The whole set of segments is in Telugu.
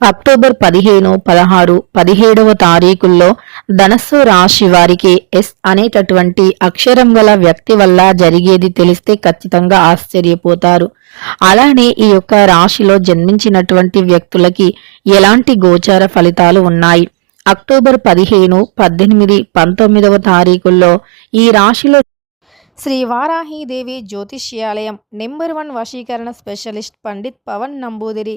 అక్టోబర్ పదిహేను పదహారు పదిహేడవ తారీఖుల్లో ధనస్సు రాశి వారికి ఎస్ అనేటటువంటి అక్షరం గల వ్యక్తి వల్ల జరిగేది తెలిస్తే ఖచ్చితంగా ఆశ్చర్యపోతారు. అలానే ఈ యొక్క రాశిలో జన్మించినటువంటి వ్యక్తులకి ఎలాంటి గోచార ఫలితాలు ఉన్నాయి? అక్టోబర్ పదిహేను పద్దెనిమిది పంతొమ్మిదవ తారీఖుల్లో ఈ రాశిలో శ్రీ వారాహీదేవి జ్యోతిష్యాలయం నెంబర్ వన్ వశీకరణ స్పెషలిస్ట్ పండిత్ పవన్ నంబూదిరి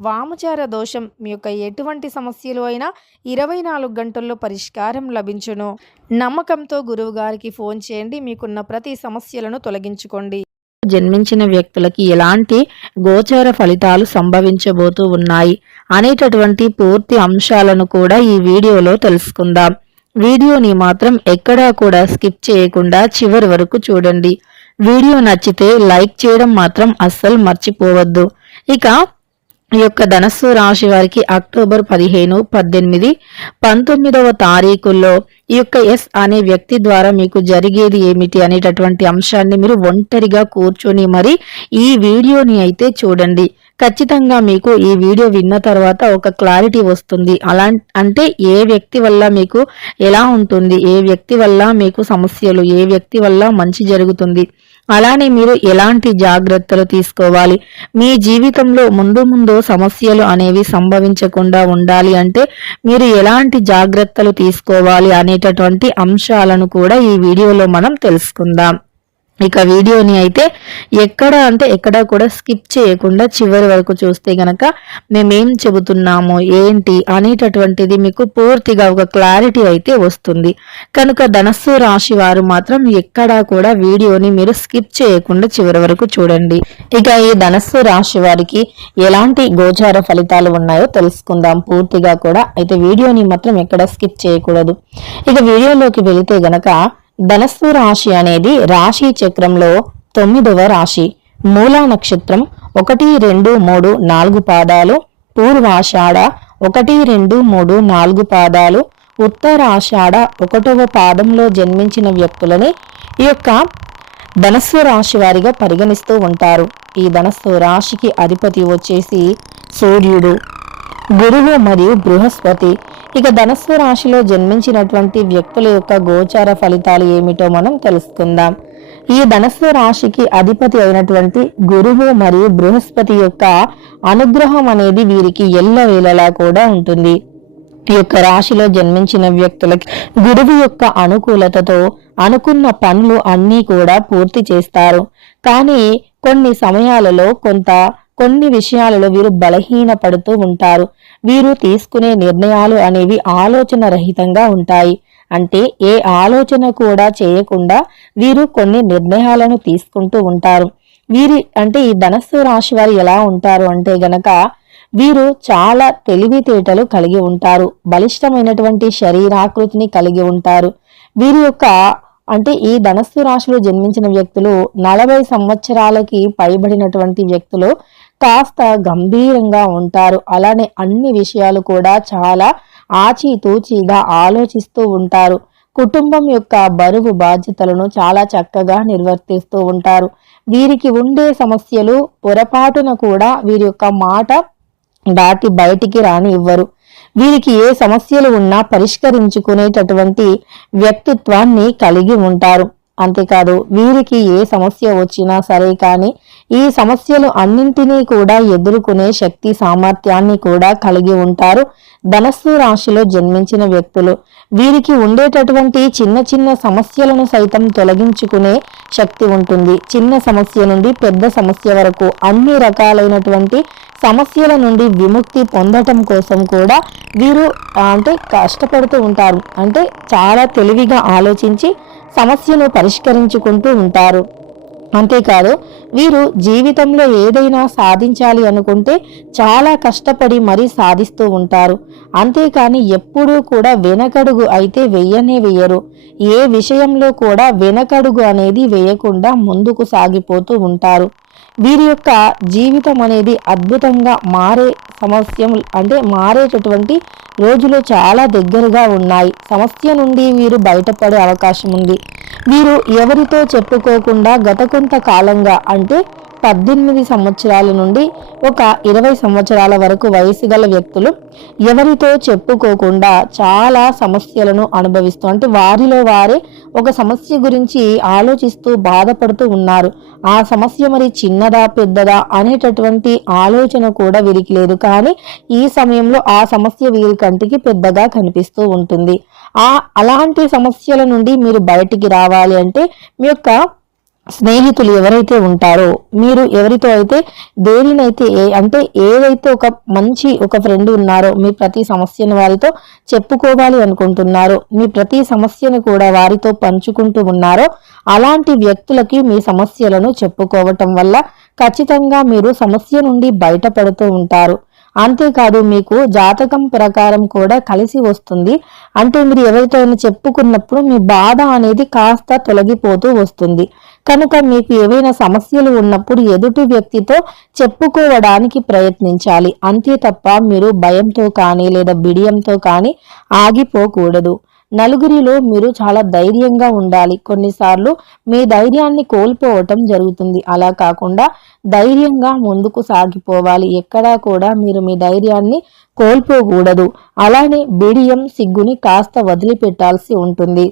వామచార దోషం మీ యొక్క ఎటువంటి సమస్యలు అయినా ఇరవై నాలుగు గంటల్లో పరిష్కారం లభించును. నమ్మకంతో గురువు గారికి ఫోన్ చేయండి మీకున్న ప్రతి సమస్యలను తొలగించుకోండి. జన్మించిన వ్యక్తులకి ఎలాంటి గోచార ఫలితాలు సంభవించబోతూ ఉన్నాయి అనేటటువంటి పూర్తి అంశాలను కూడా ఈ వీడియోలో తెలుసుకుందాం. వీడియోని మాత్రం ఎక్కడా కూడా స్కిప్ చేయకుండా చివరి వరకు చూడండి. వీడియో నచ్చితే లైక్ చేయడం మాత్రం అస్సలు మర్చిపోవద్దు. ఇక ఈ యొక్క ధనస్సు రాశి వారికి అక్టోబర్ పదిహేను పద్దెనిమిది పంతొమ్మిదవ తారీఖుల్లో ఈ యొక్క ఎస్ అనే వ్యక్తి ద్వారా మీకు జరిగేది ఏమిటి అనేటటువంటి అంశాన్ని మీరు ఒంటరిగా కూర్చొని మరి ఈ వీడియోని అయితే చూడండి. ఖచ్చితంగా మీకు ఈ వీడియో విన్న తర్వాత ఒక క్లారిటీ వస్తుంది. అలా అంటే ఏ వ్యక్తి వల్ల మీకు ఎలా ఉంటుంది? ఏ వ్యక్తి వల్ల మీకు సమస్యలు? ఏ వ్యక్తి వల్ల మంచి జరుగుతుంది? అలానే మీరు ఎలాంటి జాగ్రత్తలు తీసుకోవాలి? మీ జీవితంలో ముందు ముందు సమస్యలు అనేవి సంభవించకుండా ఉండాలి అంటే మీరు ఎలాంటి జాగ్రత్తలు తీసుకోవాలి అనేటటువంటి అంశాలను కూడా ఈ వీడియోలో మనం తెలుసుకుందాం. ఇక వీడియోని అయితే ఎక్కడ అంటే ఎక్కడ కూడా స్కిప్ చేయకుండా చివరి వరకు చూస్తే గనక మేమేం చెబుతున్నాము ఏంటి అనేటటువంటిది మీకు పూర్తిగా ఒక క్లారిటీ అయితే వస్తుంది. కనుక ధనస్సు రాశి వారు మాత్రం ఎక్కడా కూడా వీడియోని మీరు స్కిప్ చేయకుండా చివరి వరకు చూడండి. ఇక ఈ ధనస్సు రాశి వారికి ఎలాంటి గోచార ఫలితాలు ఉన్నాయో తెలుసుకుందాం. పూర్తిగా కూడా అయితే వీడియోని మాత్రం ఎక్కడ స్కిప్ చేయకూడదు. ఇక వీడియోలోకి వెళితే గనక ధనస్సు రాశి అనేది రాశి చక్రంలో తొమ్మిదవ రాశి. మూలా నక్షత్రం ఒకటి రెండు మూడు నాలుగు పాదాలు. పూర్వాషాఢ ఒకటి రెండు మూడు నాలుగు పాదాలు. ఉత్తరాషాఢ ఒకటవ పాదంలో జన్మించిన వ్యక్తులని ఈ యొక్క ధనస్సు రాశి వారిగా పరిగణిస్తూ ఉంటారు. ఈ ధనస్సు రాశికి అధిపతి వచ్చేసి సూర్యుడు. గురువు మరియు బృహస్పతి. ఇక ధనస్సు రాశిలో జన్మించినటువంటి వ్యక్తుల యొక్క గోచార ఫలితాలు ఏమిటో మనం తెలుసుకుందాం. ఈ ధనస్సు రాశికి అధిపతి అయినటువంటి గురువు మరియు బృహస్పతి యొక్క అనుగ్రహం అనేది వీరికి ఎల్లవేళలా కూడా ఉంటుంది. ఈ యొక్క రాశిలో జన్మించిన వ్యక్తులకి గురువు యొక్క అనుకూలతతో అనుకున్న పనులు అన్నీ కూడా పూర్తి చేస్తారు. కానీ కొన్ని సమయాలలో కొంత కొన్ని విషయాలలో వీరు బలహీన పడుతూ ఉంటారు. వీరు తీసుకునే నిర్ణయాలు అనేవి ఆలోచన రహితంగా ఉంటాయి. అంటే ఏ ఆలోచన కూడా చేయకుండా వీరు కొన్ని నిర్ణయాలను తీసుకుంటూ ఉంటారు. వీరి అంటే ఈ ధనస్సు రాశి వారు ఎలా ఉంటారు అంటే గనక వీరు చాలా తెలివితేటలు కలిగి ఉంటారు. బలిష్టమైనటువంటి శరీరాకృతిని కలిగి ఉంటారు. వీరి యొక్క అంటే ఈ ధనస్సు రాశిలో జన్మించిన వ్యక్తులు నలభై సంవత్సరాలకి పైబడినటువంటి వ్యక్తులు కాస్త గంభీరంగా ఉంటారు. అలానే అన్ని విషయాలు కూడా చాలా ఆచితూచిగా ఆలోచిస్తూ ఉంటారు. కుటుంబం యొక్క బరువు బాధ్యతలను చాలా చక్కగా నిర్వర్తిస్తూ ఉంటారు. వీరికి ఉండే సమస్యలు పొరపాటున కూడా వీరి యొక్క మాట దాటి బయటికి రాని ఇవ్వరు వీరికి ఏ సమస్యలు ఉన్నా పరిష్కరించుకునేటటువంటి వ్యక్తిత్వాన్ని కలిగి ఉంటారు. అంతేకాదు వీరికి ఏ సమస్య వచ్చినా సరే కానీ ఈ సమస్యలు అన్నింటినీ కూడా ఎదుర్కొనే శక్తి సామర్థ్యాన్ని కూడా కలిగి ఉంటారు ధనస్సు రాశిలో జన్మించిన వ్యక్తులు. వీరికి ఉండేటటువంటి చిన్న చిన్న సమస్యలను సైతం తొలగించుకునే శక్తి ఉంటుంది. చిన్న సమస్య నుండి పెద్ద సమస్య వరకు అన్ని రకాలైనటువంటి సమస్యల నుండి విముక్తి పొందటం కోసం కూడా వీరు అంటే కష్టపడుతూ ఉంటారు. అంటే చాలా తెలివిగా ఆలోచించి సమస్యను పరిష్కరించుకుంటూ ఉంటారు. అంతేకాదు వీరు జీవితంలో ఏదైనా సాధించాలి అనుకుంటే చాలా కష్టపడి మరీ సాధిస్తూ ఉంటారు. అంతేకాని ఎప్పుడూ కూడా వెనకడుగు అయితే వెయ్యనే వెయ్యరు. ఏ విషయంలో కూడా వెనకడుగు అనేది వేయకుండా ముందుకు సాగిపోతూ ఉంటారు. వీరి యొక్క జీవితం అనేది అద్భుతంగా మారే సమస్య అంటే మారేటటువంటి రోజులు చాలా దగ్గరగా ఉన్నాయి. సమస్య నుండి వీరు బయటపడే అవకాశం ఉంది. వీరు ఎవరితో చెప్పుకోకుండా గత కొంత కాలంగా అంటే పద్దెనిమిది సంవత్సరాల నుండి ఒక ఇరవై సంవత్సరాల వరకు వయసు గల వ్యక్తులు ఎవరితో చెప్పుకోకుండా చాలా సమస్యలను అనుభవిస్తూ అంటే వారిలో వారే ఒక సమస్య గురించి ఆలోచిస్తూ బాధపడుతూ ఉన్నారు. ఆ సమస్య మరి చిన్నదా పెద్దదా అనేటటువంటి ఆలోచన కూడా వీరికి లేదు. కానీ ఈ సమయంలో ఆ సమస్య వీరి కంటికి పెద్దగా కనిపిస్తూ ఉంటుంది. ఆ అలాంటి సమస్యల నుండి మీరు బయటికి రావాలి అంటే మీ యొక్క స్నేహితులు ఎవరైతే ఉంటారో మీరు ఎవరితో అయితే దేనినైతే ఏ- అంటే ఏదైతే ఒక మంచి ఒక ఫ్రెండ్ ఉన్నారో మీ ప్రతి సమస్యను వారితో చెప్పుకోవాలి అనుకుంటున్నారో మీ ప్రతి సమస్యను కూడా వారితో పంచుకుంటూ ఉన్నారో అలాంటి వ్యక్తులకి మీ సమస్యలను చెప్పుకోవటం వల్ల ఖచ్చితంగా మీరు సమస్య నుండి బయటపడుతూ ఉంటారు. అంతేకాదు మీకు జాతకం ప్రకారం కూడా కలిసి వస్తుంది. అంటే మీరు ఎవరితో అయినా చెప్పుకున్నప్పుడు మీ బాధ అనేది కాస్త తొలగిపోతూ వస్తుంది. కనుక మీకు ఏవైనా సమస్యలు ఉన్నప్పుడు ఎదుటి వ్యక్తితో చెప్పుకోవడానికి ప్రయత్నించాలి. అంతే తప్ప మీరు భయంతో కానీ లేదా బిడియంతో కానీ ఆగిపోకూడదు. నలుగురిలో మీరు చాలా ధైర్యంగా ఉండాలి. కొన్నిసార్లు మీ ధైర్యాన్ని కోల్పోవటం జరుగుతుంది. అలా కాకుండా ధైర్యంగా ముందుకు సాగిపోవాలి. ఎక్కడా కూడా మీరు మీ ధైర్యాన్ని కోల్పోకూడదు. అలానే బిడియం సిగ్గుని కాస్త వదిలిపెట్టాల్సి ఉంటుంది.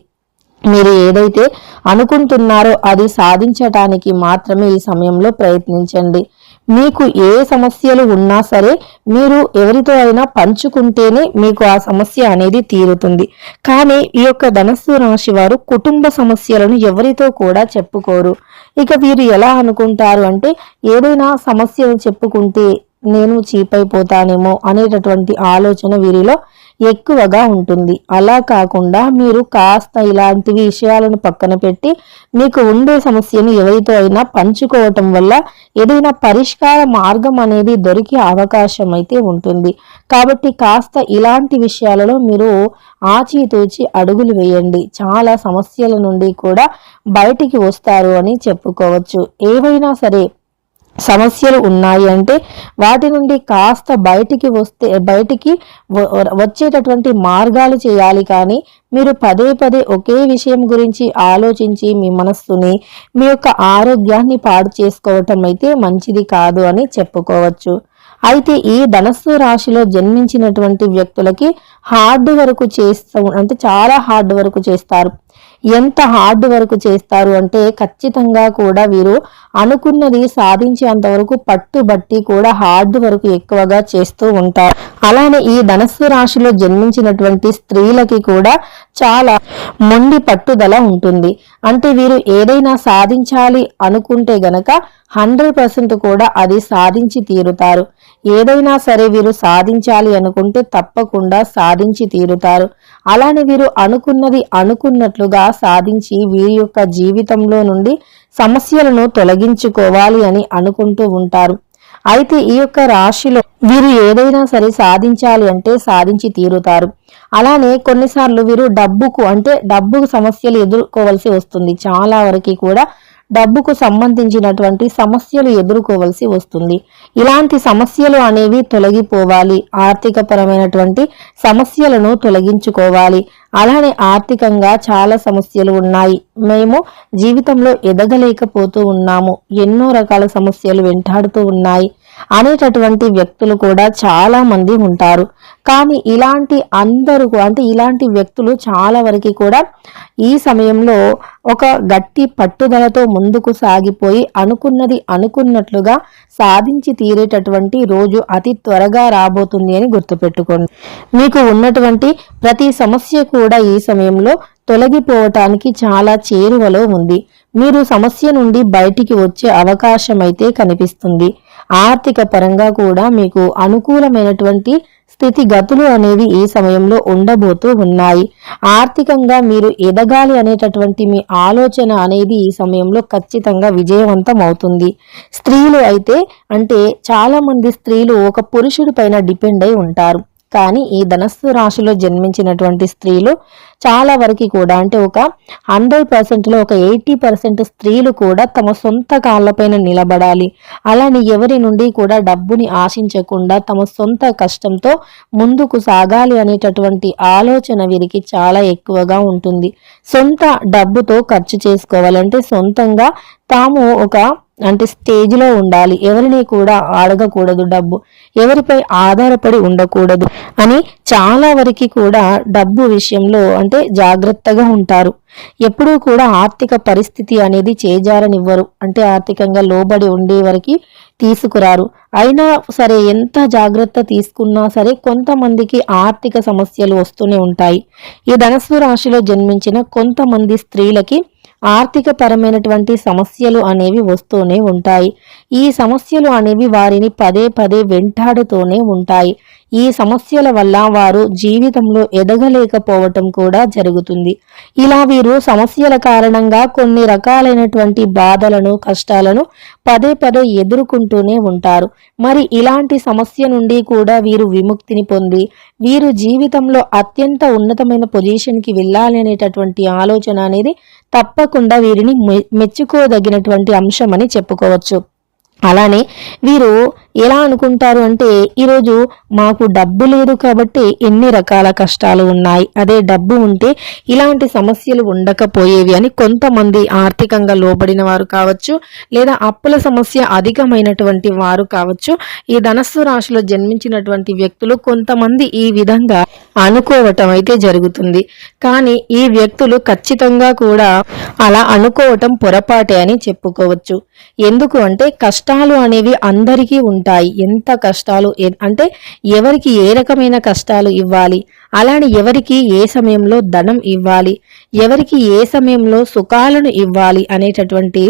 మీరు ఏదైతే అనుకుంటున్నారో అది సాధించటానికి మాత్రమే ఈ సమయంలో ప్రయత్నించండి. మీకు ఏ సమస్యలు ఉన్నా సరే మీరు ఎవరితో అయినా పంచుకుంటేనే మీకు ఆ సమస్య అనేది తీరుతుంది. కానీ ఈ యొక్క ధనస్సు రాశి వారు కుటుంబ సమస్యలను ఎవరితో కూడా చెప్పుకోరు. ఇక వీరు ఎలా అనుకుంటారు అంటే ఏదైనా సమస్యను చెప్పుకుంటే నేను చీపైపోతానేమో అనేటటువంటి ఆలోచన వీరిలో ఎక్కువగా ఉంటుంది. అలా కాకుండా మీరు కాస్త ఇలాంటి విషయాలను పక్కన పెట్టి మీకు ఉండే సమస్యను ఎవరితో అయినా పంచుకోవటం వల్ల ఏదైనా పరిష్కార మార్గం అనేది దొరికే అవకాశం అయితే ఉంటుంది. కాబట్టి కాస్త ఇలాంటి విషయాలలో మీరు ఆచితూచి అడుగులు వేయండి. చాలా సమస్యల నుండి కూడా బయటికి వస్తారు అని చెప్పుకోవచ్చు. ఏవైనా సరే సమస్యలు ఉన్నాయి అంటే వాటి నుండి కాస్త బయటికి వస్తే బయటికి వ- వచ్చేటటువంటి మార్గాలు చేయాలి. కానీ మీరు పదే పదే ఒకే విషయం గురించి ఆలోచించి మీ మనస్సుని మీ యొక్క ఆరోగ్యాన్ని పాడు చేసుకోవటం అయితే మంచిది కాదు అని చెప్పుకోవచ్చు. అయితే ఈ ధనస్సు రాశిలో జన్మించినటువంటి వ్యక్తులకి హార్డ్ వర్క్ చేస్తూ అంటే చాలా హార్డ్ వర్క్ చేస్తారు. ఎంత హార్డ్ వర్క్ చేస్తారు అంటే ఖచ్చితంగా కూడా వీరు అనుకున్నది సాధించేంత వరకు పట్టుబట్టి కూడా హార్డ్ వర్క్ ఎక్కువగా చేస్తూ ఉంటారు. అలానే ఈ ధనస్సు రాశిలో జన్మించినటువంటి స్త్రీలకి కూడా చాలా మొండి పట్టుదల ఉంటుంది. అంటే వీరు ఏదైనా సాధించాలి అనుకుంటే గనక హండ్రెడ్ పర్సెంట్ కూడా అది సాధించి తీరుతారు. ఏదైనా సరే వీరు సాధించాలి అనుకుంటే తప్పకుండా సాధించి తీరుతారు. అలానే వీరు అనుకున్నది అనుకున్నట్లుగా సాధించి వీరి యొక్క జీవితంలో నుండి సమస్యలను తొలగించుకోవాలి అని అనుకుంటూ ఉంటారు. అయితే ఈ యొక్క రాశిలో వీరు ఏదైనా సరే సాధించాలి అంటే సాధించి తీరుతారు. అలానే కొన్నిసార్లు వీరు డబ్బుకు అంటే డబ్బుకు సమస్యలు ఎదుర్కోవలసి వస్తుంది. చాలా వరకు కూడా డబ్బుకు సంబంధించినటువంటి సమస్యలు ఎదుర్కోవలసి వస్తుంది. ఇలాంటి సమస్యలు అనేవి తొలగిపోవాలి. ఆర్థికపరమైనటువంటి సమస్యలను తొలగించుకోవాలి. అలానే ఆర్థికంగా చాలా సమస్యలు ఉన్నాయి. మేము జీవితంలో ఎదగలేకపోతూ ఉన్నాము. ఎన్నో రకాల సమస్యలు వెంటాడుతూ ఉన్నాయి. అనేటటువంటి వ్యక్తులు కూడా చాలా మంది ఉంటారు. కానీ ఇలాంటి అందరూ అంటే ఇలాంటి వ్యక్తులు చాలా వరకు కూడా ఈ సమయంలో ఒక గట్టి పట్టుదలతో ముందుకు సాగిపోయి అనుకున్నది అనుకున్నట్లుగా సాధించి తీరేటటువంటి రోజు అతి త్వరగా రాబోతుంది అని గుర్తుపెట్టుకోండి. మీకు ఉన్నటువంటి ప్రతి సమస్య కూడా ఈ సమయంలో తొలగిపోవటానికి చాలా చేరువలో ఉంది. మీరు సమస్య నుండి బయటికి వచ్చే అవకాశం అయితే కనిపిస్తుంది. ఆర్థిక పరంగా కూడా మీకు అనుకూలమైనటువంటి స్థితిగతులు అనేవి ఈ సమయంలో ఉండబోతూ ఉన్నాయి. ఆర్థికంగా మీరు ఎదగాలి అనేటటువంటి మీ ఆలోచన అనేది ఈ సమయంలో ఖచ్చితంగా విజయవంతం అవుతుంది. స్త్రీలు అయితే అంటే చాలా మంది స్త్రీలు ఒక పురుషుడి పైన డిపెండ్ అయి ఉంటారు. కానీ ఈ ధనస్సు రాశిలో జన్మించినటువంటి స్త్రీలు చాలా వరకు కూడా అంటే ఒక హండ్రెడ్ పర్సెంట్లో ఒక ఎయిటీ పర్సెంట్ స్త్రీలు కూడా తమ సొంత కాళ్ళపైన నిలబడాలి. అలానే ఎవరి నుండి కూడా డబ్బుని ఆశించకుండా తమ సొంత కష్టంతో ముందుకు సాగాలి అనేటటువంటి ఆలోచన వీరికి చాలా ఎక్కువగా ఉంటుంది. సొంత డబ్బుతో ఖర్చు చేసుకోవాలంటే సొంతంగా తాము ఒక అంటే స్టేజ్లో ఉండాలి. ఎవరిని కూడా అడగకూడదు డబ్బు. ఎవరిపై ఆధారపడి ఉండకూడదు అని చాలా వరకు కూడా డబ్బు విషయంలో అంటే జాగ్రత్తగా ఉంటారు. ఎప్పుడూ కూడా ఆర్థిక పరిస్థితి అనేది చేజారనివ్వరు. అంటే ఆర్థికంగా లోబడి ఉండే వరకు తీసుకురారు. అయినా సరే ఎంత జాగ్రత్త తీసుకున్నా సరే కొంతమందికి ఆర్థిక సమస్యలు వస్తూనే ఉంటాయి. ఈ ధనస్సు రాశిలో జన్మించిన కొంతమంది స్త్రీలకి ఆర్థిక పరమైనటువంటి సమస్యలు అనేవి వస్తూనే ఉంటాయి. ఈ సమస్యలు అనేవి వారిని పదే పదే వెంటాడుతూనే ఉంటాయి. ఈ సమస్యల వల్ల వారు జీవితంలో ఎదగలేకపోవటం కూడా జరుగుతుంది. ఇలా వీరు సమస్యల కారణంగా కొన్ని రకాలైనటువంటి బాధలను కష్టాలను పదే పదే ఎదుర్కొంటూనే ఉంటారు. మరి ఇలాంటి సమస్య నుండి కూడా వీరు విముక్తిని పొంది వీరు జీవితంలో అత్యంత ఉన్నతమైన పొజిషన్కి వెళ్ళాలి అనేటటువంటి ఆలోచన అనేది తప్పకుండా వీరిని మెచ్చుకోదగినటువంటి అంశం అని చెప్పుకోవచ్చు. అలానే వీరు ఎలా అనుకుంటారు అంటే ఈరోజు మాకు డబ్బు లేదు కాబట్టి ఎన్ని రకాల కష్టాలు ఉన్నాయి. అదే డబ్బు ఉంటే ఇలాంటి సమస్యలు ఉండకపోయేవి అని కొంతమంది ఆర్థికంగా లోబడిన వారు కావచ్చు లేదా అప్పుల సమస్య అధికమైనటువంటి వారు కావచ్చు ఈ ధనస్సు రాశిలో జన్మించినటువంటి వ్యక్తులు కొంతమంది ఈ విధంగా అనుకోవటం అయితే జరుగుతుంది. కానీ ఈ వ్యక్తులు ఖచ్చితంగా కూడా అలా అనుకోవటం పొరపాటే అని చెప్పుకోవచ్చు. ఎందుకు అంటే కష్టాలు అనేవి అందరికీ ఉంటాయి. ఎంత కష్టాలు అంటే ఎవరికి ఏ రకమైన కష్టాలు ఇవ్వాలి? అలానే ఎవరికి ఏ సమయంలో ధనం ఇవ్వాలి ఎవరికి ఏ సమయంలో సుఖాలను ఇవ్వాలి అనేటటువంటి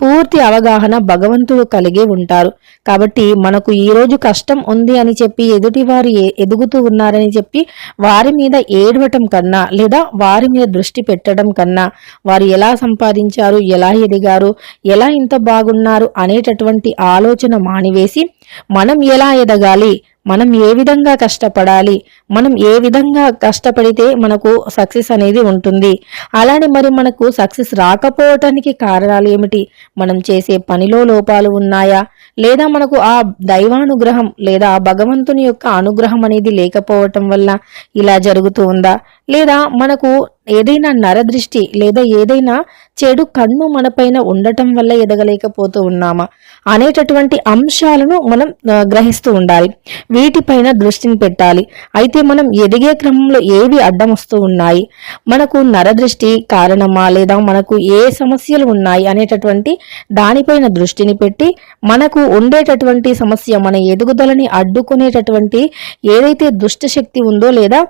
పూర్తి అవగాహన భగవంతుడు కలిగి ఉంటారు. కాబట్టి మనకు ఈరోజు కష్టం ఉంది అని చెప్పి ఎదుటివారు ఏ- ఎదుగుతూ ఉన్నారని చెప్పి వారి మీద ఏడవటం కన్నా లేదా వారి మీద దృష్టి పెట్టడం కన్నా వారు ఎలా సంపాదించారు ఎలా ఎదిగారు ఎలా ఇంత బాగున్నారు అనేటటువంటి ఆలోచన మానివేసి మనం ఎలా ఎదగాలి మనం ఏ విధంగా కష్టపడాలి మనం ఏ విధంగా కష్టపడితే మనకు సక్సెస్ అనేది ఉంటుంది? అలానే మరి మనకు సక్సెస్ రాకపోవటానికి కారణాలు ఏమిటి? మనం చేసే పనిలో లోపాలు ఉన్నాయా? లేదా మనకు ఆ దైవానుగ్రహం లేదా భగవంతుని యొక్క అనుగ్రహం అనేది లేకపోవటం వల్ల ఇలా జరుగుతూ ఉందా? లేదా మనకు ఏదైనా నరదృష్టి లేదా ఏదైనా చెడు కన్ను మనపైన ఉండటం వల్ల ఎదగలేకపోతూ ఉన్నామా? అనేటటువంటి అంశాలను మనం గ్రహిస్తూ ఉండాలి. వీటిపైన దృష్టిని పెట్టాలి. అయితే మనం ఎదిగే క్రమంలో ఏవి అడ్డం వస్తూ ఉన్నాయి? మనకు నరదృష్టి కారణమా? లేదా మనకు ఏ సమస్యలు ఉన్నాయి? అనేటటువంటి దానిపైన దృష్టిని పెట్టి మనకు ఉండేటటువంటి సమస్య మన ఎదుగుదలని అడ్డుకునేటటువంటి ఏదైతే దుష్టశక్తి ఉందో లేదా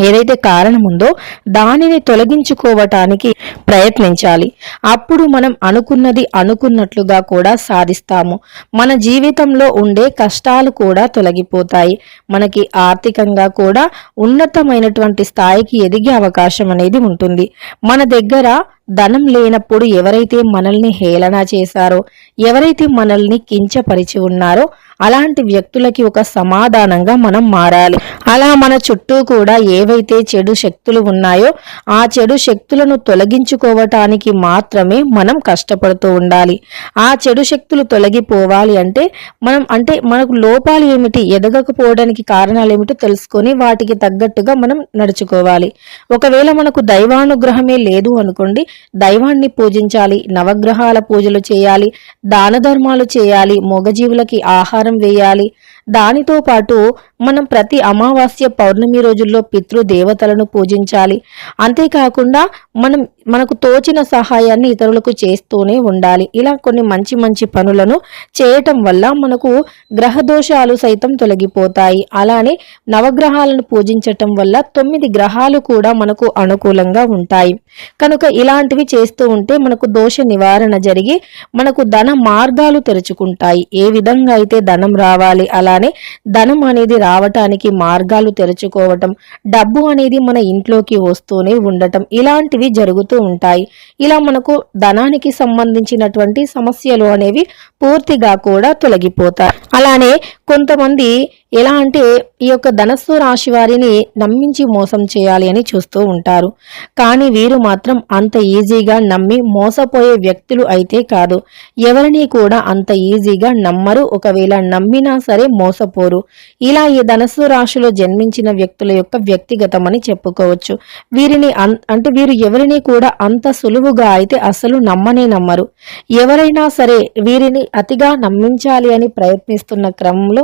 ఏదైతే కారణం ఉందో దానిని తొలగించుకోవటానికి ప్రయత్నించాలి. అప్పుడు మనం అనుకున్నది అనుకున్నట్లుగా కూడా సాధిస్తాము. మన జీవితంలో ఉండే కష్టాలు కూడా తొలగిపోతాయి. మనకి ఆర్థికంగా కూడా ఉన్నతమైనటువంటి స్థాయికి ఎదిగే అవకాశం అనేది ఉంటుంది. మన దగ్గర ధనం లేనప్పుడు ఎవరైతే మనల్ని హేళన చేశారో ఎవరైతే మనల్ని కించపరిచి ఉన్నారో అలాంటి వ్యక్తులకి ఒక సమాధానంగా మనం మారాలి. అలా మన చుట్టూ కూడా ఏవైతే చెడు శక్తులు ఉన్నాయో ఆ చెడు శక్తులను తొలగించుకోవటానికి మాత్రమే మనం కష్టపడుతూ ఉండాలి. ఆ చెడు శక్తులు తొలగిపోవాలి అంటే మనం అంటే మనకు లోపాలు ఏమిటి ఎదగకపోవడానికి కారణాలు ఏమిటో తెలుసుకొని వాటికి తగ్గట్టుగా మనం నడుచుకోవాలి. ఒకవేళ మనకు దైవానుగ్రహమే లేదు అనుకోండి దైవాన్ని పూజించాలి నవగ్రహాల పూజలు చేయాలి దాన ధర్మాలు చేయాలి మూగజీవులకి ఆహారం వేయాలి. దానితో పాటు మనం ప్రతి అమావాస్య పౌర్ణమి రోజుల్లో పితృ దేవతలను పూజించాలి. అంతేకాకుండా మనం మనకు తోచిన సహాయాన్ని ఇతరులకు చేస్తూనే ఉండాలి. ఇలా కొన్ని మంచి మంచి పనులను చేయటం వల్ల మనకు గ్రహ దోషాలు సైతం తొలగిపోతాయి. అలానే నవగ్రహాలను పూజించటం వల్ల తొమ్మిది గ్రహాలు కూడా మనకు అనుకూలంగా ఉంటాయి. కనుక ఇలాంటివి చేస్తూ ఉంటే మనకు దోష నివారణ జరిగి మనకు ధన మార్గాలు తెరుచుకుంటాయి. ఏ విధంగా అయితే ధనం రావాలి అలా అలానే ధనం అనేది రావటానికి మార్గాలు తెరుచుకోవటం డబ్బు అనేది మన ఇంట్లోకి వస్తూనే ఉండటం ఇలాంటివి జరుగుతూ ఉంటాయి. ఇలా మనకు ధనానికి సంబంధించినటువంటి సమస్యలు అనేవి పూర్తిగా కూడా తొలగిపోతాయి. అలానే కొంతమంది ఎలా అంటే ఈ యొక్క ధనస్సు రాశి వారిని నమ్మించి మోసం చేయాలి అని చూస్తూ ఉంటారు. కానీ వీరు మాత్రం అంత ఈజీగా నమ్మి మోసపోయే వ్యక్తులు అయితే కాదు. ఎవరిని కూడా అంత ఈజీగా నమ్మరు. ఒకవేళ నమ్మినా సరే మోసపోరు. ఇలా ఈ ధనస్సు రాశిలో జన్మించిన వ్యక్తుల యొక్క వ్యక్తిగతమని చెప్పుకోవచ్చు. వీరిని అన్- అంటే వీరు ఎవరిని కూడా అంత సులువుగా అయితే అసలు నమ్మనే నమ్మరు. ఎవరైనా సరే వీరిని అతిగా నమ్మించాలి అని ప్రయత్నిస్తున్న క్రమం విషయంలో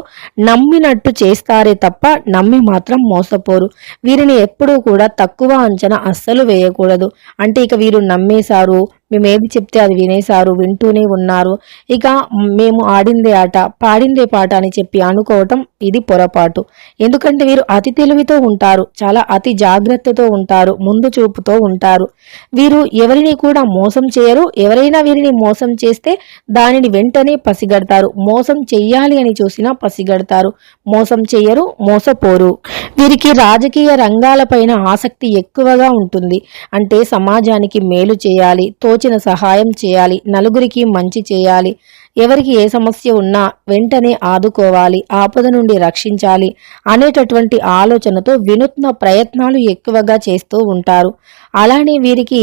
నమ్మినట్టు చేస్తారే తప్ప నమ్మి మాత్రం మోసపోరు. వీరిని ఎప్పుడూ కూడా తక్కువ అంచనా అస్సలు వేయకూడదు. అంటే ఇక వీరు నమ్మేశారు మేము ఏది చెప్తే అది వినేశారు వింటూనే ఉన్నారు. ఇక మేము ఆడిందే ఆట పాడిందే పాట అని చెప్పి అనుకోవటం ఇది పొరపాటు. ఎందుకంటే వీరు అతి తెలివితో ఉంటారు చాలా అతి జాగ్రత్తతో ఉంటారు ముందు చూపుతో ఉంటారు. వీరు ఎవరిని కూడా మోసం చేయరు ఎవరైనా వీరిని మోసం చేస్తే దానిని వెంటనే పసిగడతారు. మోసం చెయ్యాలి అని చూసినా పసిగడతారు మోసం చెయ్యరు మోసపోరు. వీరికి రాజకీయ రంగాలపైన ఆసక్తి ఎక్కువగా ఉంటుంది. అంటే సమాజానికి మేలు చేయాలి తో తోచిన సహాయం చేయాలి. నలుగురికి మంచి చేయాలి. ఎవరికి ఏ సమస్య ఉన్నా వెంటనే ఆదుకోవాలి. ఆపద నుండి రక్షించాలి అనేటటువంటి ఆలోచనతో వినూత్న ప్రయత్నాలు ఎక్కువగా చేస్తూ ఉంటారు. అలానే వీరికి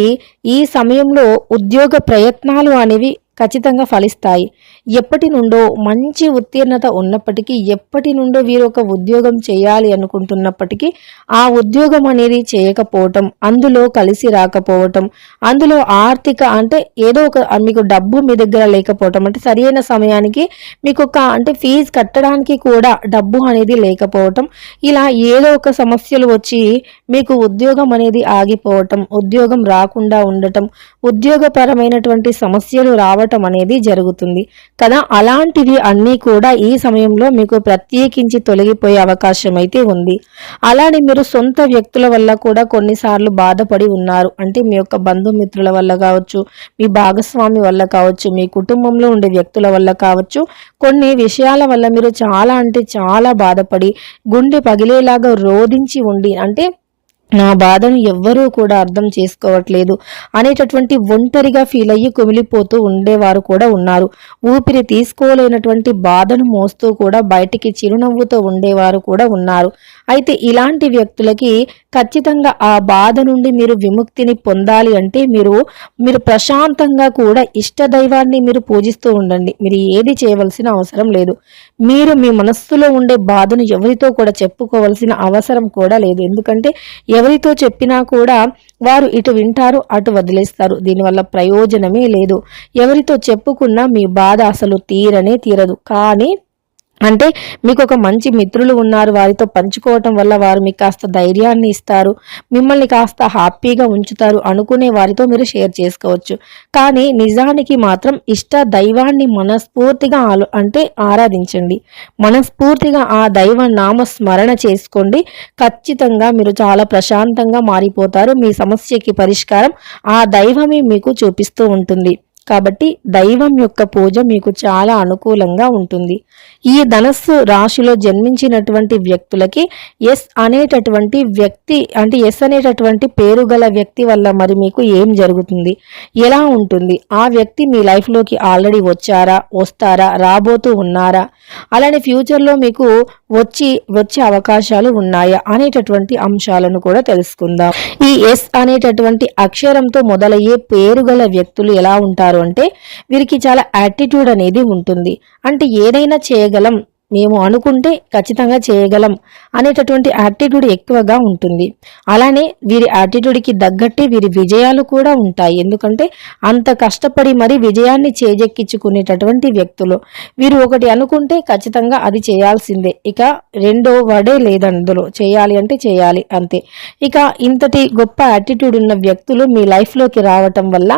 ఈ సమయంలో ఉద్యోగ ప్రయత్నాలు అనేవి ఖచ్చితంగా ఫలిస్తాయి. ఎప్పటి నుండో మంచి ఉత్తీర్ణత ఉన్నప్పటికీ ఎప్పటి నుండో వీరు ఒక ఉద్యోగం చేయాలి అనుకుంటున్నప్పటికీ ఆ ఉద్యోగం అనేది చేయకపోవటం అందులో కలిసి రాకపోవటం అందులో ఆర్థిక అంటే ఏదో ఒక మీకు డబ్బు మీ దగ్గర లేకపోవటం అంటే సరైన సమయానికి మీకు ఒక అంటే ఫీజు కట్టడానికి కూడా డబ్బు అనేది లేకపోవటం ఇలా ఏదో ఒక సమస్యలు వచ్చి మీకు ఉద్యోగం అనేది ఆగిపోవటం ఉద్యోగం రాకుండా ఉండటం ఉద్యోగపరమైనటువంటి సమస్యలు రావటం అనేది జరుగుతుంది. కదా? అలాంటివి అన్నీ కూడా ఈ సమయంలో మీకు ప్రత్యేకించి తొలగిపోయే అవకాశం అయితే ఉంది. అలానే మీరు సొంత వ్యక్తుల వల్ల కూడా కొన్నిసార్లు బాధపడి ఉన్నారు. అంటే మీ యొక్క బంధుమిత్రుల వల్ల కావచ్చు మీ భాగస్వామి వల్ల కావచ్చు మీ కుటుంబంలో ఉండే వ్యక్తుల వల్ల కావచ్చు. కొన్ని విషయాల వల్ల మీరు చాలా అంటే చాలా బాధపడి గుండె పగిలేలాగా రోధించి ఉండి అంటే నా బాధను ఎవ్వరూ కూడా అర్థం చేసుకోవట్లేదు అనేటటువంటి ఒంటరిగా ఫీల్ అయ్యి కుమిలిపోతూ ఉండేవారు కూడా ఉన్నారు. ఊపిరి తీసుకోలేనటువంటి బాధను మోస్తూ కూడా బయటికి చిరునవ్వుతో ఉండేవారు కూడా ఉన్నారు. అయితే ఇలాంటి వ్యక్తులకి ఖచ్చితంగా ఆ బాధ నుండి మీరు విముక్తిని పొందాలి అంటే మీరు మీరు ప్రశాంతంగా కూడా ఇష్ట దైవాన్ని మీరు పూజిస్తూ ఉండండి. మీరు ఏది చేయవలసిన అవసరం లేదు. మీరు మీ మనస్సులో ఉండే బాధను ఎవరితో కూడా చెప్పుకోవలసిన అవసరం కూడా లేదు. ఎందుకంటే ఎవరితో చెప్పినా కూడా వారు ఇటు వింటారు అటు వదిలేస్తారు. దీనివల్ల ప్రయోజనమే లేదు. ఎవరితో చెప్పుకున్నా మీ బాధ అసలు తీరనే తీరదు. కానీ అంటే మీకు ఒక మంచి మిత్రులు ఉన్నారు వారితో పంచుకోవటం వల్ల వారు మీకు కాస్త ధైర్యాన్ని ఇస్తారు మిమ్మల్ని కాస్త హ్యాపీగా ఉంచుతారు అనుకునే వారితో మీరు షేర్ చేసుకోవచ్చు. కానీ నిజానికి మాత్రం ఇష్ట దైవాన్ని మనస్ఫూర్తిగా ఆలో అంటే ఆరాధించండి. మనస్ఫూర్తిగా ఆ దైవ నామ స్మరణ చేసుకోండి. ఖచ్చితంగా మీరు చాలా ప్రశాంతంగా మారిపోతారు. మీ సమస్యకి పరిష్కారం ఆ దైవమే మీకు చూపిస్తూ ఉంటుంది. కాబట్టి దైవం యొక్క పూజ మీకు చాలా అనుకూలంగా ఉంటుంది. ఈ ధనస్సు రాశిలో జన్మించినటువంటి వ్యక్తులకి ఎస్ అనేటటువంటి వ్యక్తి అంటే ఎస్ అనేటటువంటి పేరు గల వ్యక్తి వల్ల మరి మీకు ఏం జరుగుతుంది? ఎలా ఉంటుంది? ఆ వ్యక్తి మీ లైఫ్లోకి ఆల్రెడీ వచ్చారా? వస్తారా? రాబోతూ ఉన్నారా? అలానే ఫ్యూచర్లో మీకు వచ్చి వచ్చే అవకాశాలు ఉన్నాయా అనేటటువంటి అంశాలను కూడా తెలుసుకుందాం. ఈ ఎస్ అనేటటువంటి అక్షరంతో మొదలయ్యే పేరు గల వ్యక్తులు ఎలా ఉంటారు అంటే వీరికి చాలా యాటిట్యూడ్ అనేది ఉంటుంది. అంటే ఏదైనా చేయగలం మేము అనుకుంటే ఖచ్చితంగా చేయగలం అనేటటువంటి యాటిట్యూడ్ ఎక్కువగా ఉంటుంది. అలానే వీరి యాటిట్యూడ్కి తగ్గట్టే వీరి విజయాలు కూడా ఉంటాయి. ఎందుకంటే అంత కష్టపడి మరి విజయాన్ని చేజెక్కించుకునేటటువంటి వ్యక్తులు. వీరు ఒకటి అనుకుంటే ఖచ్చితంగా అది చేయాల్సిందే. ఇక రెండో వడే లేదందులో. చేయాలి అంటే చేయాలి అంతే. ఇక ఇంతటి గొప్ప యాటిట్యూడ్ ఉన్న వ్యక్తులు మీ లైఫ్లోకి రావటం వల్ల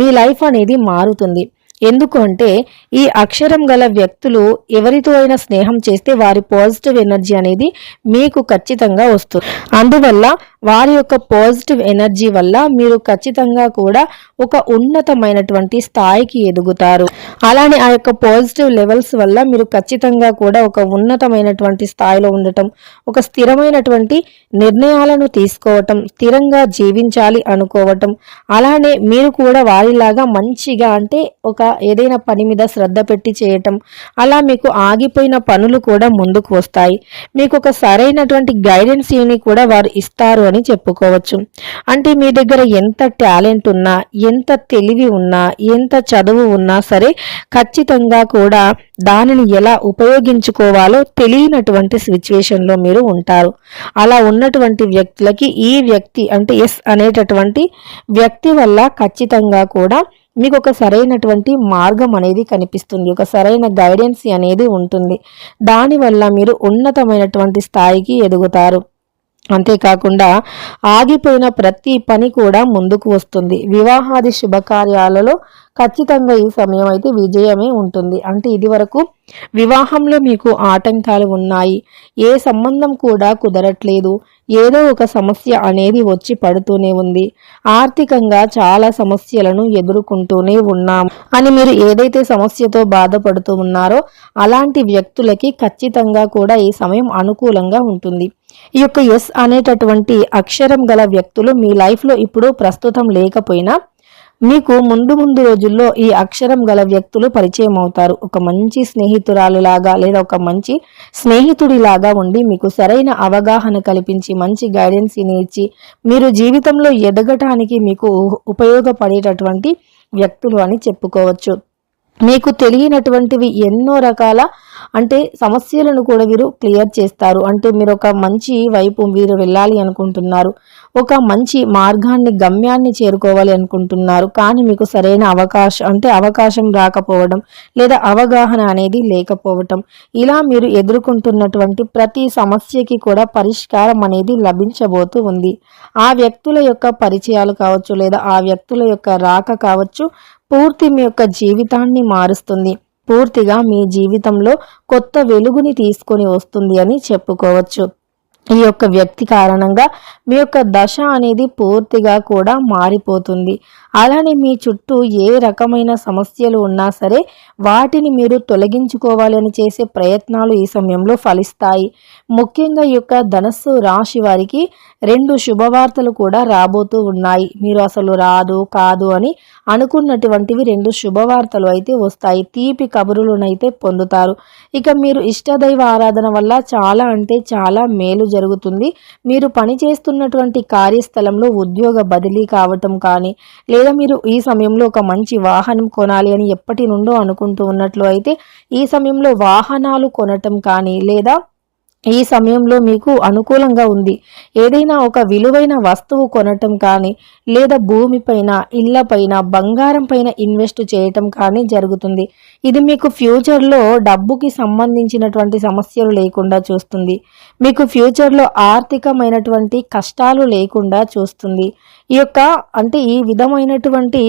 మీ లైఫ్ అనేది మారుతుంది. ఎందుకు అంటే ఈ అక్షరం గల వ్యక్తులు ఎవరితో అయినా స్నేహం చేస్తే వారి పాజిటివ్ ఎనర్జీ అనేది మీకు ఖచ్చితంగా వస్తుంది. అందువల్ల వారి యొక్క పాజిటివ్ ఎనర్జీ వల్ల మీరు ఖచ్చితంగా కూడా ఒక ఉన్నతమైనటువంటి స్థాయికి ఎదుగుతారు. అలానే ఆ యొక్క పాజిటివ్ లెవెల్స్ వల్ల మీరు ఖచ్చితంగా కూడా ఒక ఉన్నతమైనటువంటి స్థాయిలో ఉండటం ఒక స్థిరమైనటువంటి నిర్ణయాలను తీసుకోవటం స్థిరంగా జీవించాలి అనుకోవటం అలానే మీరు కూడా వారిలాగా మంచిగా అంటే ఒక ఏదైనా పని మీద శ్రద్ధ పెట్టి చేయటం అలా మీకు ఆగిపోయిన పనులు కూడా ముందుకు వస్తాయి. మీకు ఒక సరైనటువంటి గైడెన్సీని కూడా వారు ఇస్తారు అని చెప్పుకోవచ్చు. అంటే మీ దగ్గర ఎంత టాలెంట్ ఉన్నా ఎంత తెలివి ఉన్నా ఎంత చదువు ఉన్నా సరే ఖచ్చితంగా కూడా దానిని ఎలా ఉపయోగించుకోవాలో తెలియనటువంటి సిచ్యువేషన్లో మీరు ఉంటారు. అలా ఉన్నటువంటి వ్యక్తులకి ఈ వ్యక్తి అంటే ఎస్ అనేటటువంటి వ్యక్తి వల్ల ఖచ్చితంగా కూడా మీకు ఒక సరైనటువంటి మార్గం అనేది కనిపిస్తుంది. ఒక సరైన గైడెన్స్ అనేది ఉంటుంది. దానివల్ల మీరు ఉన్నతమైనటువంటి స్థాయికి ఎదుగుతారు. అంతేకాకుండా ఆగిపోయిన ప్రతి పని కూడా ముందుకు వస్తుంది. వివాహాది శుభకార్యాలలో ఖచ్చితంగా ఈ సమయం అయితే విజయమే ఉంటుంది. అంటే ఇది వరకు వివాహంలో మీకు ఆటంకాలు ఉన్నాయి. ఏ సంబంధం కూడా కుదరట్లేదు. ఏదో ఒక సమస్య అనేది వచ్చి పడుతూనే ఉంది. ఆర్థికంగా చాలా సమస్యలను ఎదుర్కొంటూనే ఉన్నాం. అని మీరు ఏదైతే సమస్యతో బాధపడుతూ ఉన్నారో అలాంటి వ్యక్తులకి ఖచ్చితంగా కూడా ఈ సమయం అనుకూలంగా ఉంటుంది. ఈ యొక్క ఎస్ అనేటటువంటి అక్షరం గల వ్యక్తులు మీ లైఫ్లో ఇప్పుడు ప్రస్తుతం లేకపోయినా మీకు ముందు ముందు రోజుల్లో ఈ అక్షరం గల వ్యక్తులు పరిచయం అవుతారు. ఒక మంచి స్నేహితురాలులాగా లేదా ఒక మంచి స్నేహితుడిలాగా ఉండి మీకు సరైన అవగాహన కల్పించి మంచి గైడెన్స్ ఇచ్చి మీరు జీవితంలో ఎదగటానికి మీకు ఉపయోగపడేటటువంటి వ్యక్తులు అని చెప్పుకోవచ్చు. మీకు తెలియనటువంటివి ఎన్నో రకాల అంటే సమస్యలను కూడా వీరు క్లియర్ చేస్తారు. అంటే మీరు ఒక మంచి వైపు వీరు వెళ్ళాలి అనుకుంటున్నారు. ఒక మంచి మార్గాన్ని గమ్యాన్ని చేరుకోవాలి అనుకుంటున్నారు. కానీ మీకు సరైన అవకాశం అంటే అవకాశం రాకపోవడం లేదా అవగాహన అనేది లేకపోవటం. ఇలా మీరు ఎదుర్కొంటున్నటువంటి ప్రతి సమస్యకి కూడా పరిష్కారం అనేది లభించబోతూ ఉంది. ఆ వ్యక్తుల యొక్క పరిచయాలు కావచ్చు లేదా ఆ వ్యక్తుల యొక్క రాక కావచ్చు పూర్తి మీ యొక్క జీవితాన్ని మారుస్తుంది. పూర్తిగా మీ జీవితంలో కొత్త వెలుగుని తీసుకొని వస్తుంది అని చెప్పుకోవచ్చు. ఈ యొక్క వ్యక్తి కారణంగా మీ యొక్క దశ అనేది పూర్తిగా కూడా మారిపోతుంది. అలానే మీ చుట్టూ ఏ రకమైన సమస్యలు ఉన్నా సరే వాటిని మీరు తొలగించుకోవాలని చేసే ప్రయత్నాలు ఈ సమయంలో ఫలిస్తాయి. ముఖ్యంగా ఈ యొక్క ధనస్సు రాశి వారికి రెండు శుభవార్తలు కూడా రాబోతూ ఉన్నాయి. మీరు అసలు రాదు కాదు అని అనుకున్నటువంటివి రెండు శుభవార్తలు అయితే వస్తాయి. తీపి కబురులనైతే పొందుతారు. ఇక మీరు ఇష్టదైవ ఆరాధన వల్ల చాలా అంటే చాలా మేలు జరుగుతుంది. మీరు పనిచేస్తున్నటువంటి కార్యస్థలంలో ఉద్యోగ బదిలీ కావటం కానీ లేదా మీరు ఈ సమయంలో ఒక మంచి వాహనం కొనాలి అని ఎప్పటి నుండో అనుకుంటూ ఉన్నట్లు అయితే ఈ సమయంలో వాహనాలు కొనటం కానీ లేదా ఈ సమయంలో మీకు అనుకూలంగా ఉంది. ఏదైనా ఒక విలువైన వస్తువు కొనటం కానీ లేదా భూమిపైన ఇళ్ళపైన బంగారం పైన ఇన్వెస్ట్ చేయటం కానీ జరుగుతుంది. ఇది మీకు ఫ్యూచర్లో డబ్బుకి సంబంధించినటువంటి సమస్యలు లేకుండా చూస్తుంది. మీకు ఫ్యూచర్లో ఆర్థికమైనటువంటి కష్టాలు లేకుండా చూస్తుంది. ఈ యొక్క అంటే ఈ విధమైనటువంటి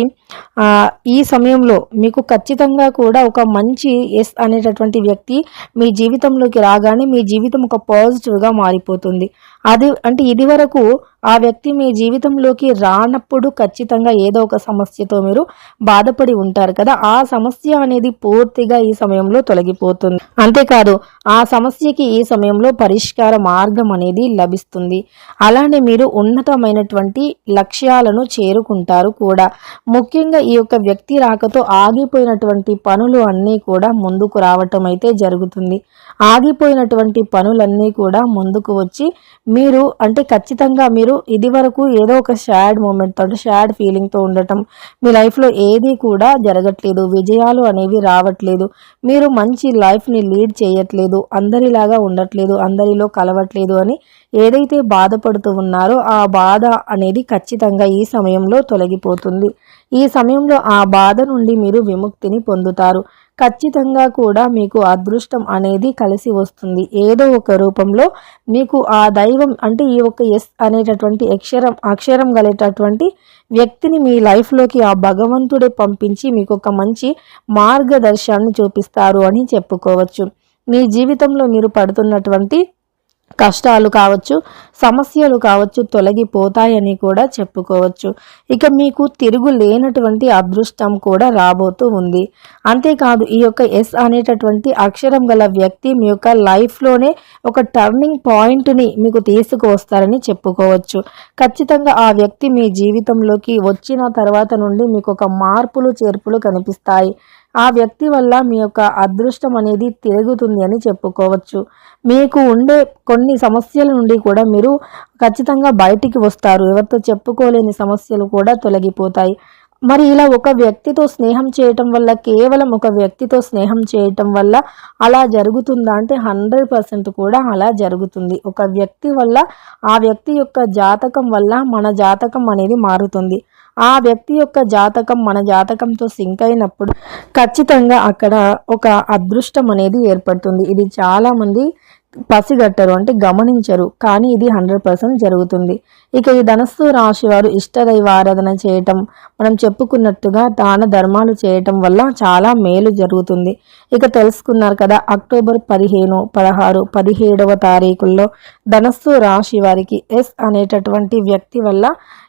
ఈ సమయంలో మీకు ఖచ్చితంగా కూడా ఒక మంచి ఎస్ అనేటటువంటి వ్యక్తి మీ జీవితంలోకి రాగానే మీ జీవితం ఒక పాజిటివ్గా మారిపోతుంది. అది అంటే ఇది వరకు ఆ వ్యక్తి మీ జీవితంలోకి రానప్పుడు ఖచ్చితంగా ఏదో ఒక సమస్యతో మీరు బాధపడి ఉంటారు కదా. ఆ సమస్య అనేది పూర్తిగా ఈ సమయంలో తొలగిపోతుంది. అంతేకాదు ఆ సమస్యకి ఈ సమయంలో పరిష్కార మార్గం అనేది లభిస్తుంది. అలానే మీరు ఉన్నతమైనటువంటి లక్ష్యాలను చేరుకుంటారు కూడా. ముఖ్యంగా ఈ యొక్క వ్యక్తి రాకతో ఆగిపోయినటువంటి పనులు అన్నీ కూడా ముందుకు రావటం అయితే జరుగుతుంది. ఆగిపోయినటువంటి పనులన్నీ కూడా ముందుకు వచ్చి మీరు అంటే ఖచ్చితంగా మీరు ఇది వరకు ఏదో ఒక షాడ్ మూమెంట్తో అంటే షాడ్ ఫీలింగ్తో ఉండటం మీ లైఫ్లో ఏది కూడా జరగట్లేదు విజయాలు అనేవి రావట్లేదు మీరు మంచి లైఫ్ని లీడ్ చేయట్లేదు అందరిలాగా ఉండట్లేదు అందరిలో కలవట్లేదు అని ఏదైతే బాధపడుతూ ఉన్నారో ఆ బాధ అనేది ఖచ్చితంగా ఈ సమయంలో తొలగిపోతుంది. ఈ సమయంలో ఆ బాధ నుండి మీరు విముక్తిని పొందుతారు. ఖచ్చితంగా కూడా మీకు అదృష్టం అనేది కలిసి వస్తుంది. ఏదో ఒక రూపంలో మీకు ఆ దైవం అంటే ఈ ఒక ఎస్ అనేటటువంటి అక్షరం అక్షరం గలేటటువంటి వ్యక్తిని మీ లైఫ్లోకి ఆ భగవంతుడే పంపించి మీకు ఒక మంచి మార్గదర్శనాన్ని చూపిస్తారు అని చెప్పుకోవచ్చు. మీ జీవితంలో మీరు పడుతున్నటువంటి కష్టాలు కావచ్చు సమస్యలు కావచ్చు తొలగిపోతాయని కూడా చెప్పుకోవచ్చు. ఇక మీకు తిరుగు లేనటువంటి అదృష్టం కూడా రాబోతూ ఉంది. అంతేకాదు ఈ యొక్క ఎస్ అనేటటువంటి అక్షరం గల వ్యక్తి మీ యొక్క లైఫ్లోనే ఒక టర్నింగ్ పాయింట్ని మీకు తీసుకువస్తారని చెప్పుకోవచ్చు. ఖచ్చితంగా ఆ వ్యక్తి మీ జీవితంలోకి వచ్చిన తర్వాత నుండి మీకు ఒక మార్పులు చేర్పులు కనిపిస్తాయి. ఆ వ్యక్తి వల్ల మీ యొక్క అదృష్టం అనేది తిరుగుతుంది అని చెప్పుకోవచ్చు. మీకు ఉండే కొన్ని సమస్యల నుండి కూడా మీరు ఖచ్చితంగా బయటికి వస్తారు. ఎవరితో చెప్పుకోలేని సమస్యలు కూడా తొలగిపోతాయి. మరి ఇలా ఒక వ్యక్తితో స్నేహం చేయటం వల్ల కేవలం ఒక వ్యక్తితో స్నేహం చేయటం వల్ల అలా జరుగుతుందా అంటే హండ్రెడ్ పర్సెంట్ కూడా అలా జరుగుతుంది. ఒక వ్యక్తి వల్ల ఆ వ్యక్తి యొక్క జాతకం వల్ల మన జాతకం అనేది మారుతుంది. ఆ వ్యక్తి యొక్క జాతకం మన జాతకంతో సింక్ అయినప్పుడు ఖచ్చితంగా అక్కడ ఒక అదృష్టం అనేది ఏర్పడుతుంది. ఇది చాలామంది పసిగట్టరు అంటే గమనించరు కానీ ఇది హండ్రెడ్ పర్సెంట్ జరుగుతుంది. ఇక ఈ ధనస్సు రాశి వారు ఇష్టదైవ ఆరాధన చేయటం మనం చెప్పుకున్నట్టుగా దాన ధర్మాలు చేయటం వల్ల చాలా మేలు జరుగుతుంది. ఇక తెలుసుకున్నారు కదా అక్టోబర్ పదిహేను పదహారు పదిహేడవ తారీఖుల్లో ధనస్సు రాశి వారికి ఎస్ అనేటటువంటి వ్యక్తి వల్ల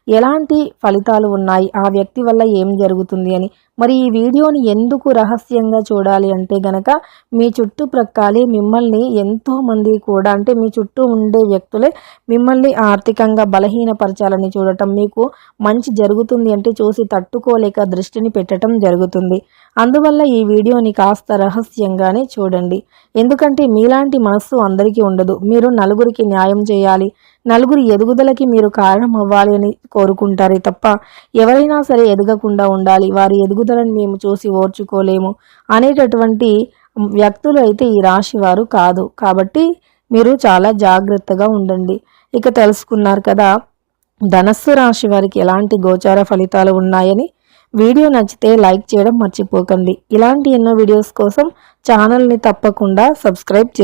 ఎలాంటి ఫలితాలు ఉన్నాయి? ఆ వ్యక్తి వల్ల ఏం జరుగుతుంది అని. మరి ఈ వీడియోని ఎందుకు రహస్యంగా చూడాలి అంటే గనక మీ చుట్టుప్రక్కలే మిమ్మల్ని ఎంతోమంది కూడా అంటే మీ చుట్టూ ఉండే వ్యక్తులే మిమ్మల్ని ఆర్థికంగా బలహీనపరచాలని చూడటం మీకు మంచి జరుగుతుంది అంటే చూసి తట్టుకోలేక దృష్టిని పెట్టడం జరుగుతుంది. అందువల్ల ఈ వీడియోని కాస్త రహస్యంగానే చూడండి. ఎందుకంటే మీలాంటి మనస్సు అందరికీ ఉండదు. మీరు నలుగురికి న్యాయం చేయాలి. నలుగురి ఎదుగుదలకి మీరు కారణం అవ్వాలి అని కోరుకుంటారే తప్ప ఎవరైనా సరే ఎదగకుండా ఉండాలి. వారి ఎదుగుదలను మేము చూసి ఓర్చుకోలేము అనేటటువంటి వ్యక్తులు అయితే ఈ రాశి వారు కాదు. కాబట్టి మీరు చాలా జాగ్రత్తగా ఉండండి. ఇక తెలుసుకున్నారు కదా ధనస్సు రాశి వారికి ఎలాంటి గోచార ఫలితాలు ఉన్నాయని వీడియో నచ్చితే లైక్ చేయడం మర్చిపోకండి. ఇలాంటి ఎన్నో వీడియోస్ కోసం ఛానల్ని తప్పకుండా సబ్స్క్రైబ్ చే